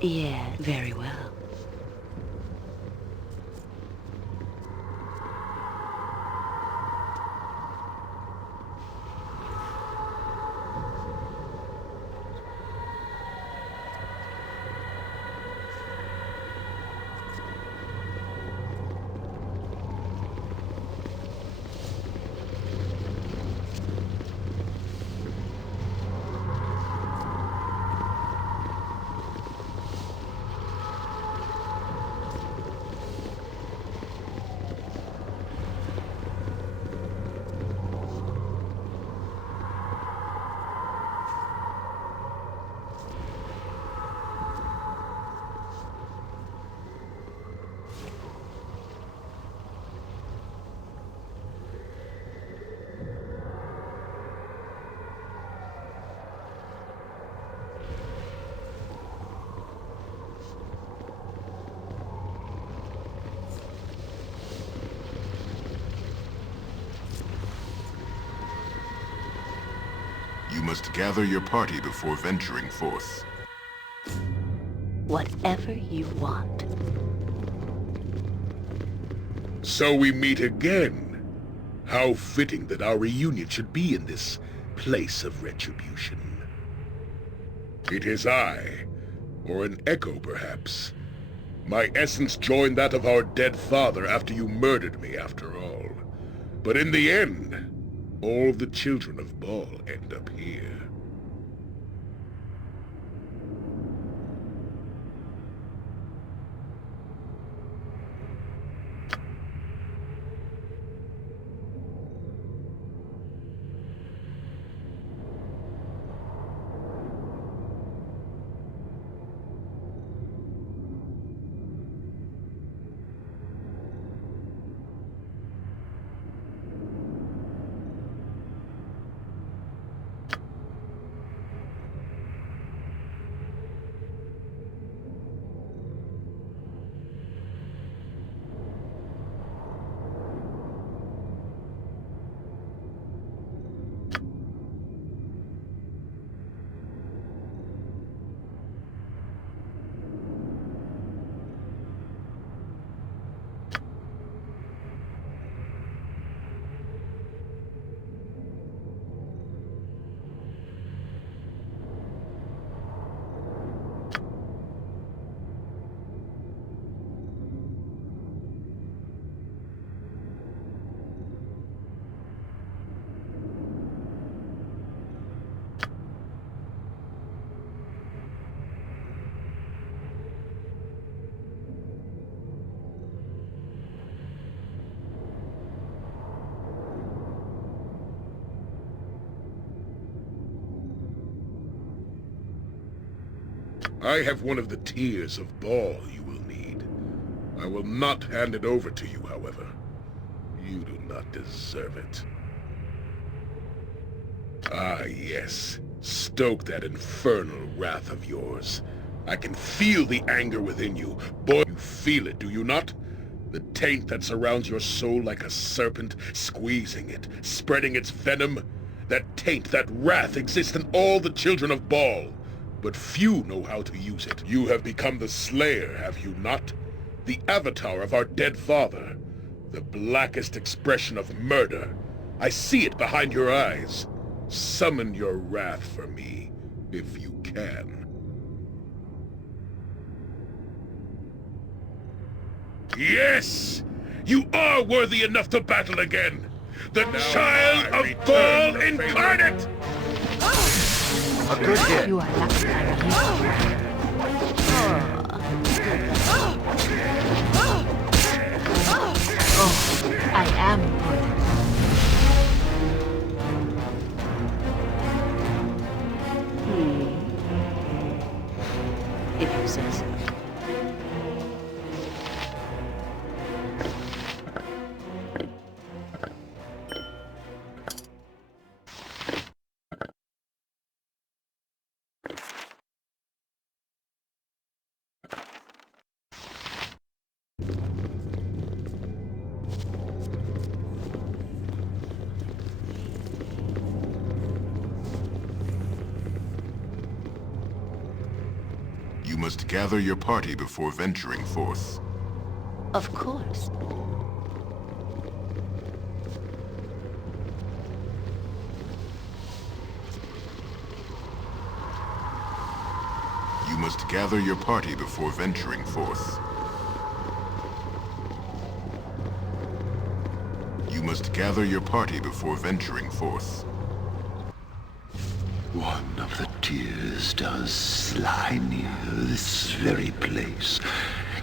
Yeah, very well. You must gather your party before venturing forth. Whatever you want. So we meet again. How fitting that our reunion should be in this place of retribution. It is I, or an echo perhaps. My essence joined that of our dead father after you murdered me after all. But in the end, all the children of Baal end up here. I have one of the tears of Baal you will need. I will not hand it over to you, however. You do not deserve it. Ah, yes. Stoke that infernal wrath of yours. I can feel the anger within you. Boy, you feel it, do you not? The taint that surrounds your soul like a serpent, squeezing it, spreading its venom. That taint, that wrath exists in all the children of Baal. But few know how to use it. You have become the Slayer, have you not? The avatar of our dead father. The blackest expression of murder. I see it behind your eyes. Summon your wrath for me, if you can. Yes! You are worthy enough to battle again! The child of Baal incarnate! A good hit. You are lucky I'm here. Oh, I am good. If you say so. You must gather your party before venturing forth. Of course. You must gather your party before venturing forth. You must gather your party before venturing forth. One of the tears does lie near this very place.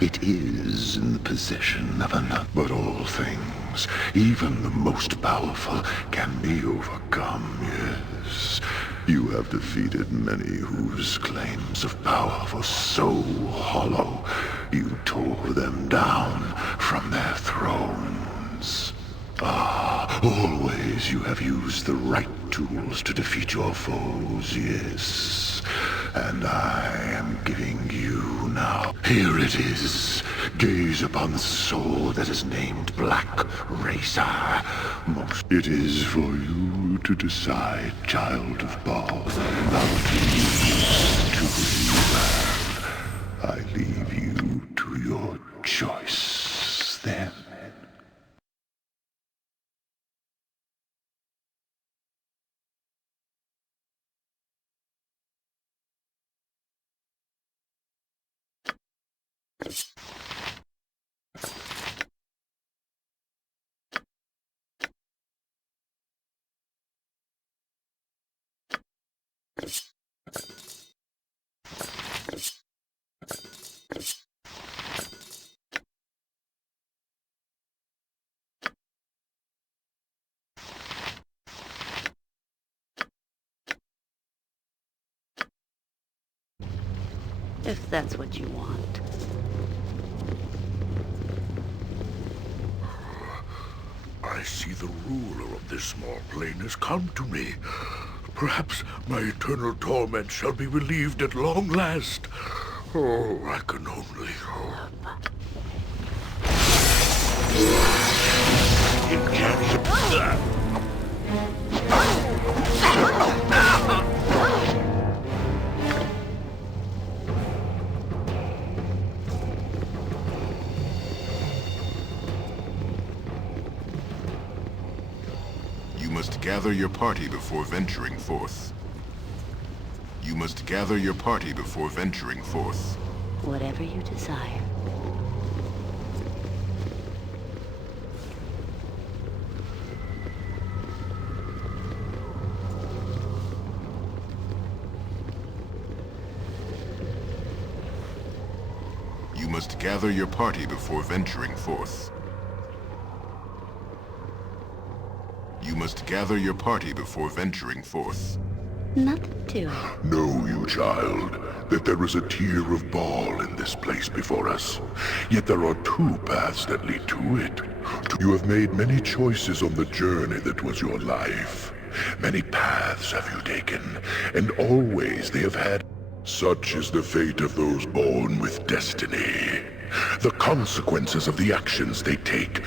It is in the possession of another. But all things, even the most powerful, can be overcome, yes. You have defeated many whose claims of power were so hollow, you tore them down from their thrones. Ah, always you have used the right tools to defeat your foes, yes. And I am giving you now. Here it is. Gaze upon the soul that is named Black Racer. It is for you to decide, child of Baal, how to use to believe. I leave you to your choice then. If that's what you want. I see the ruler of this small plane has come to me. Perhaps my eternal torment shall be relieved at long last. Oh, I can only hope. It can't... You must gather your party before venturing forth. You must gather your party before venturing forth. Whatever you desire. You must gather your party before venturing forth. You must gather your party before venturing forth. Nothing to it. Know you, child, that there is a tier of Baal in this place before us. Yet there are two paths that lead to it. You have made many choices on the journey that was your life. Many paths have you taken, and always they have had... Such is the fate of those born with destiny. The consequences of the actions they take.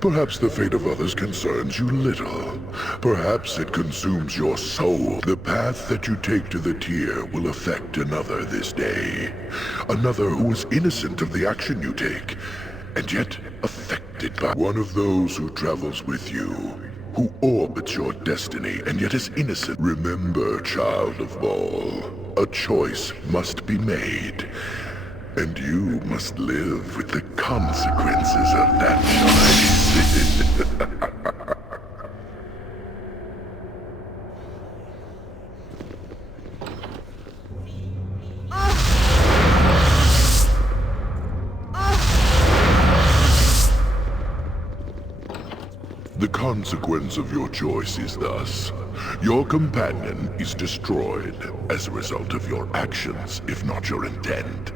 Perhaps the fate of others concerns you little. Perhaps it consumes your soul. The path that you take to the tier will affect another this day. Another who is innocent of the action you take, and yet affected by one of those who travels with you, who orbits your destiny and yet is innocent. Remember, child of Baal, a choice must be made. And you must live with the consequences of that choice. The consequence of your choice is thus. Your companion is destroyed as a result of your actions, if not your intent.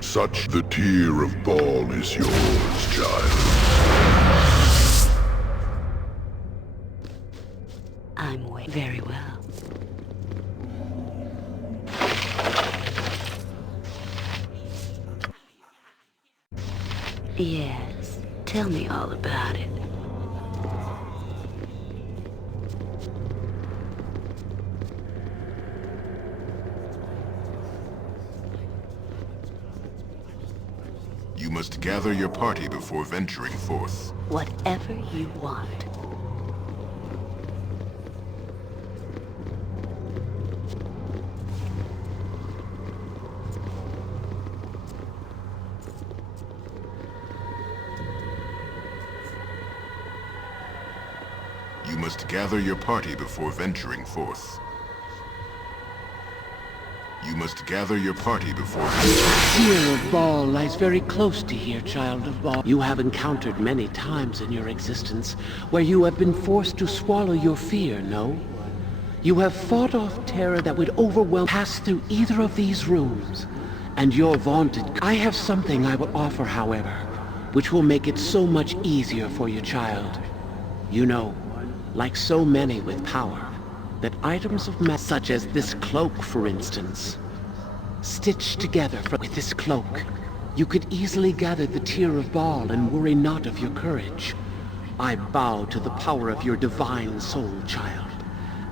Such the tier of Baal is yours, child. I'm waiting. Very well. Yes. Tell me all about it. You must gather your party before venturing forth. Whatever you want. You must gather your party before venturing forth. You must gather your party before venturing Tear of Baal lies very close to here, child of Baal. You have encountered many times in your existence where you have been forced to swallow your fear, no? You have fought off terror that would overwhelm. Pass through either of these rooms, and your vaunted... I have something I will offer, however, which will make it so much easier for your child. You know, like so many with power, that items of such as this cloak, for instance, stitched together with this cloak, you could easily gather the Tear of Baal and worry not of your courage. I bow to the power of your divine soul, child,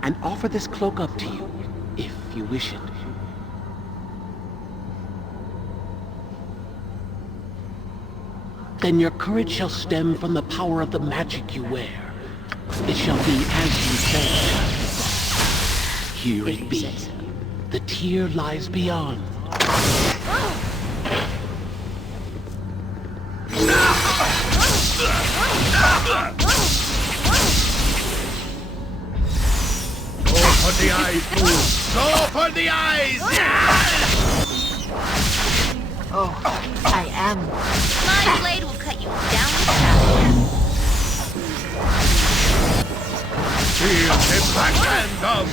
and offer this cloak up to you, if you wish it. Then your courage shall stem from the power of the magic you wear. It shall be as you say. Here it be. The tear lies beyond. Go for the eyes, fool! Go for the eyes! Oh, I am. My blade will cut you down the shaft. Feel the backhand of...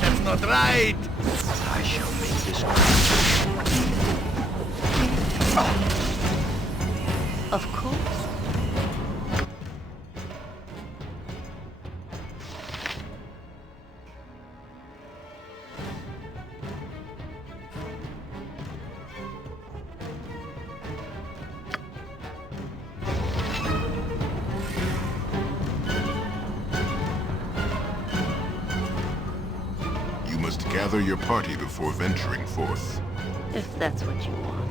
That's not right! I shall make this Of course. You must gather your party before venturing forth. If that's what you want.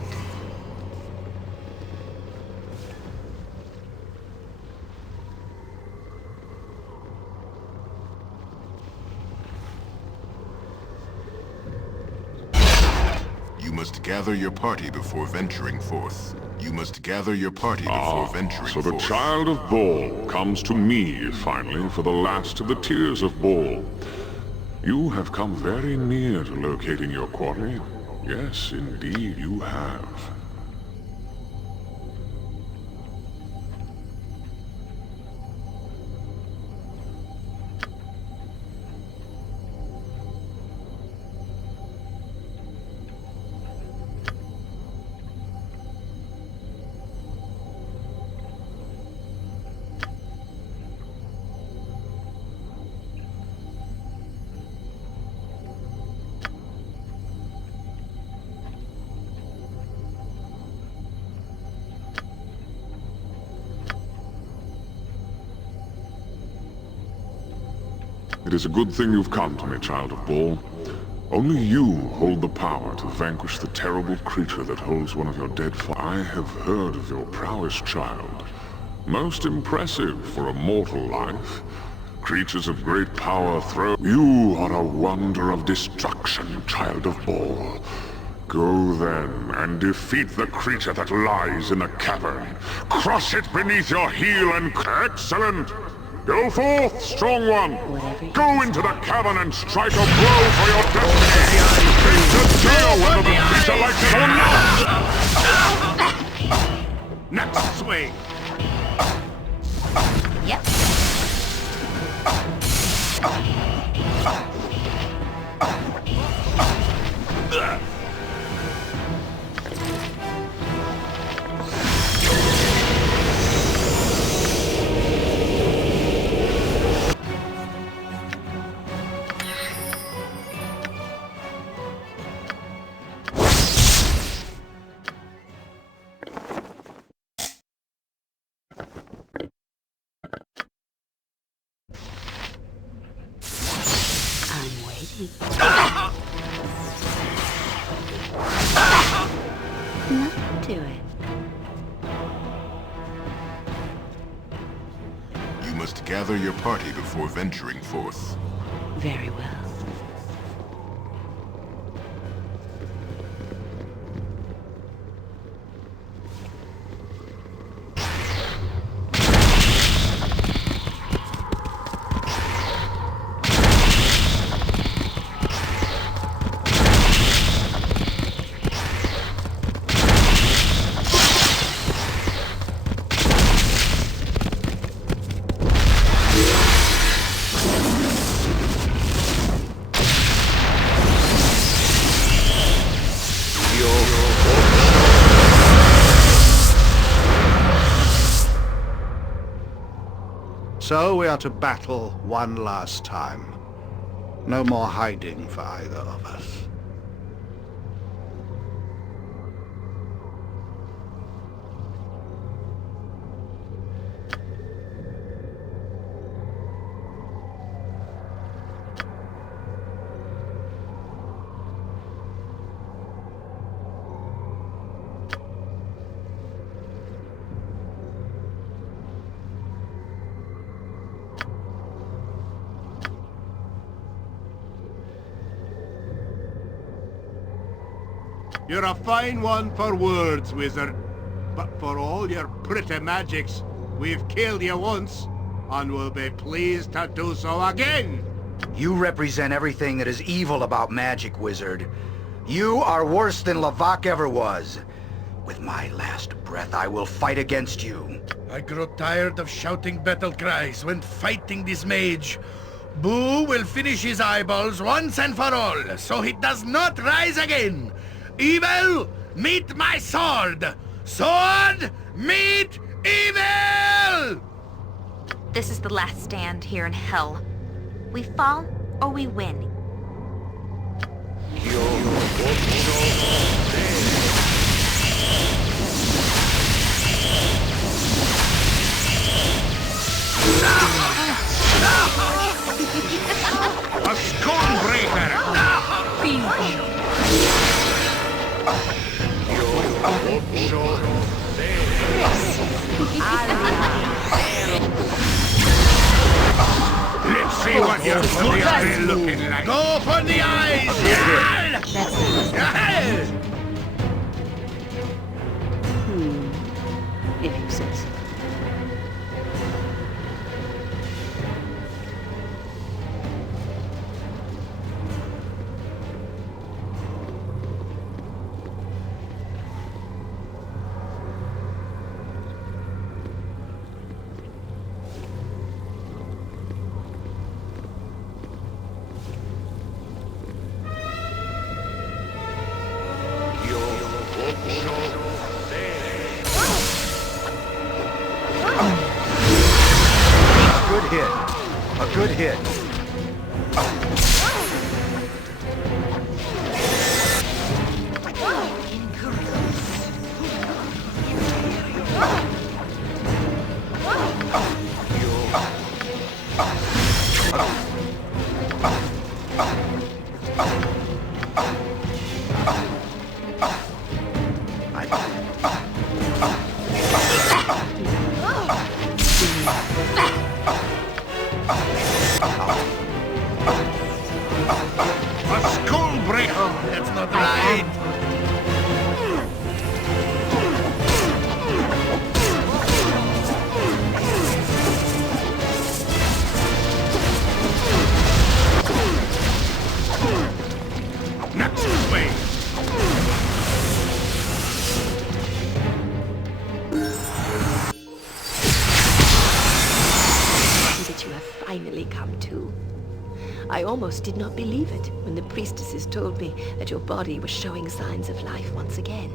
You must gather your party before venturing forth. You must gather your party before venturing So forth. the child of Baal comes to me, finally, for the last of the tears of Baal. You have come very near to locating your quarry. Yes, indeed, you have. It is a good thing you've come to me, child of Baal. Only you hold the power to vanquish the terrible creature that holds one of your dead fathers. I have heard of your prowess, child. Most impressive for a mortal life. Creatures of great power throw... You are a wonder of destruction, child of Baal. Go then, and defeat the creature that lies in the cavern. Crush it beneath your heel and... Excellent! Go forth, strong one! Go into the cavern and strike a blow for your destiny! Take the deal whether the creature likes it or not! Next swing! Yep. I'm waiting. gather your party before venturing forth. Very well. So we are to battle one last time. No more hiding for either of us. You're a fine one for words, wizard. But for all your pretty magics, we've killed you once, and we'll be pleased to do so again. You represent everything that is evil about magic, wizard. You are worse than Lavak ever was. With my last breath, I will fight against you. I grow tired of shouting battle cries when fighting this mage. Boo will finish his eyeballs once and for all, so he does not rise again. Evil, meet my sword! Sword, meet evil! This is the last stand here in hell. We fall or we win. A scornbreaker! Let's see what you're looking like. Go for the eyes! If you say so. Good hit. A good hit. A skullbreaker! That's not right! Next way! That you have finally come to. I almost did not believe it when the priestesses told me that your body was showing signs of life once again.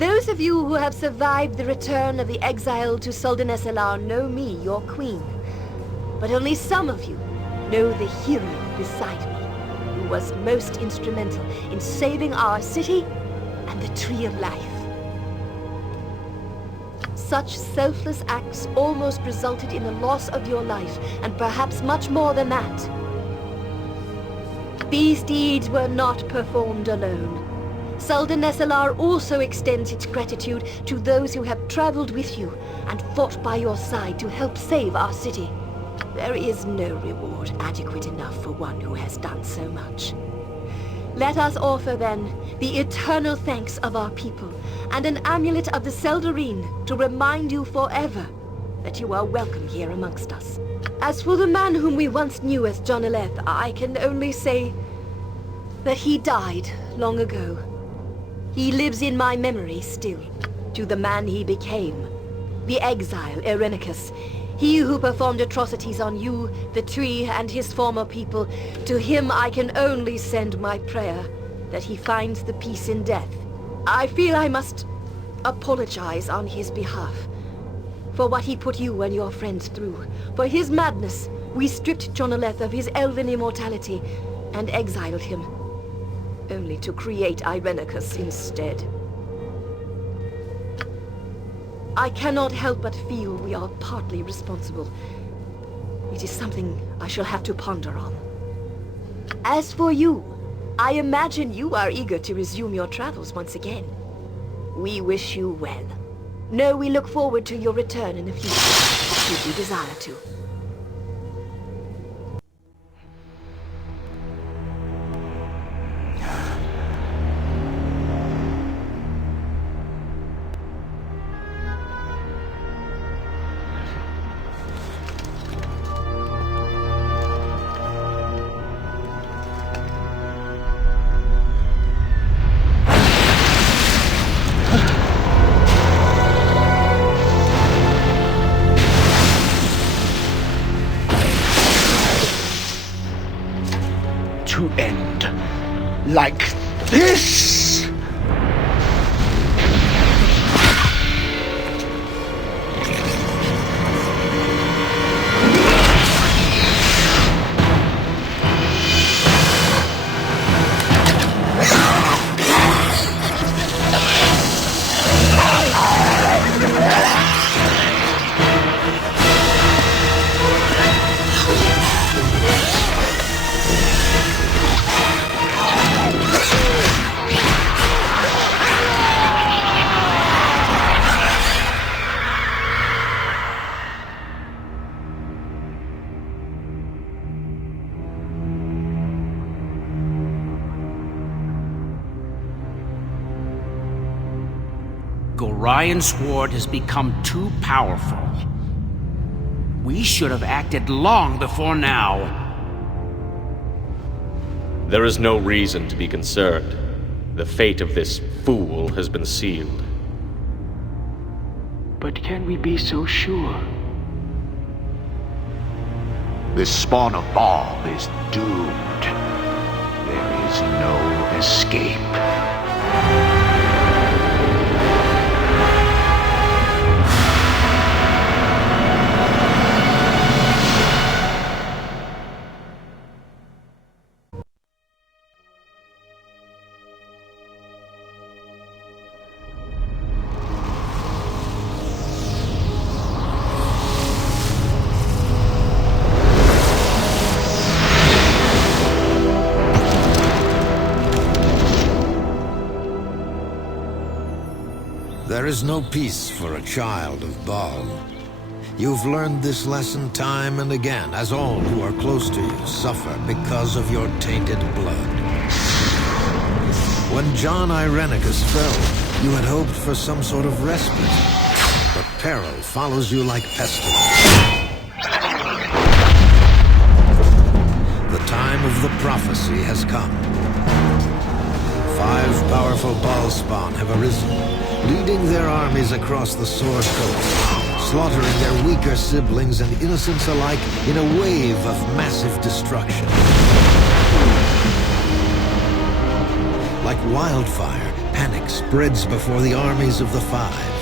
Those of you who have survived the return of the exile to Soldaneselar know me, your queen. But only some of you know the hero beside me, who was most instrumental in saving our city and the Tree of Life. Such selfless acts almost resulted in the loss of your life, and perhaps much more than that. These deeds were not performed alone. Soldaneselar also extends its gratitude to those who have traveled with you and fought by your side to help save our city. There is no reward adequate enough for one who has done so much. Let us offer, then, the eternal thanks of our people and an amulet of the Seldarine to remind you forever that you are welcome here amongst us. As for the man whom we once knew as Jonaleth, I can only say that he died long ago. He lives in my memory still. To the man he became, the exile Irenicus, he who performed atrocities on you, the tree, and his former people, to him I can only send my prayer that he finds the peace in death. I feel I must apologize on his behalf for what he put you and your friends through. For his madness, we stripped Jonaleth of his elven immortality and exiled him, only to create Irenicus instead. I cannot help but feel we are partly responsible. It is something I shall have to ponder on. As for you, I imagine you are eager to resume your travels once again. We wish you well. Know we look forward to your return in the future, should you desire to. To end like this? Gorion's sword has become too powerful. We should have acted long before now. There is no reason to be concerned. The fate of this fool has been sealed. But can we be so sure? This spawn of Baal is doomed. There is no escape. There is no peace for a child of Baal. You've learned this lesson time and again, as all who are close to you suffer because of your tainted blood. When John Irenicus fell, you had hoped for some sort of respite, but peril follows you like pestilence. The time of the prophecy has come. 5 powerful Baal spawn have arisen, leading their armies across the Sword Coast, slaughtering their weaker siblings and innocents alike in a wave of massive destruction. Like wildfire, panic spreads before the armies of the Five,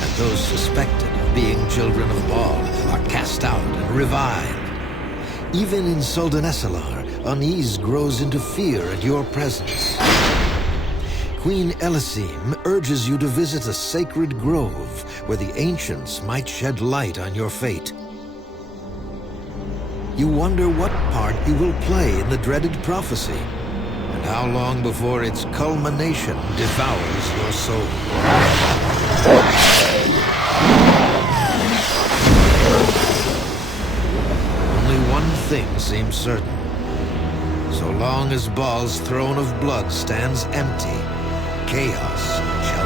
and those suspected of being children of Baal are cast out and reviled. Even in Soldanesalar, unease grows into fear at your presence. Queen Elysim urges you to visit a sacred grove where the ancients might shed light on your fate. You wonder what part you will play in the dreaded prophecy, and how long before its culmination devours your soul. Only one thing seems certain. So long as Baal's throne of blood stands empty, chaos shall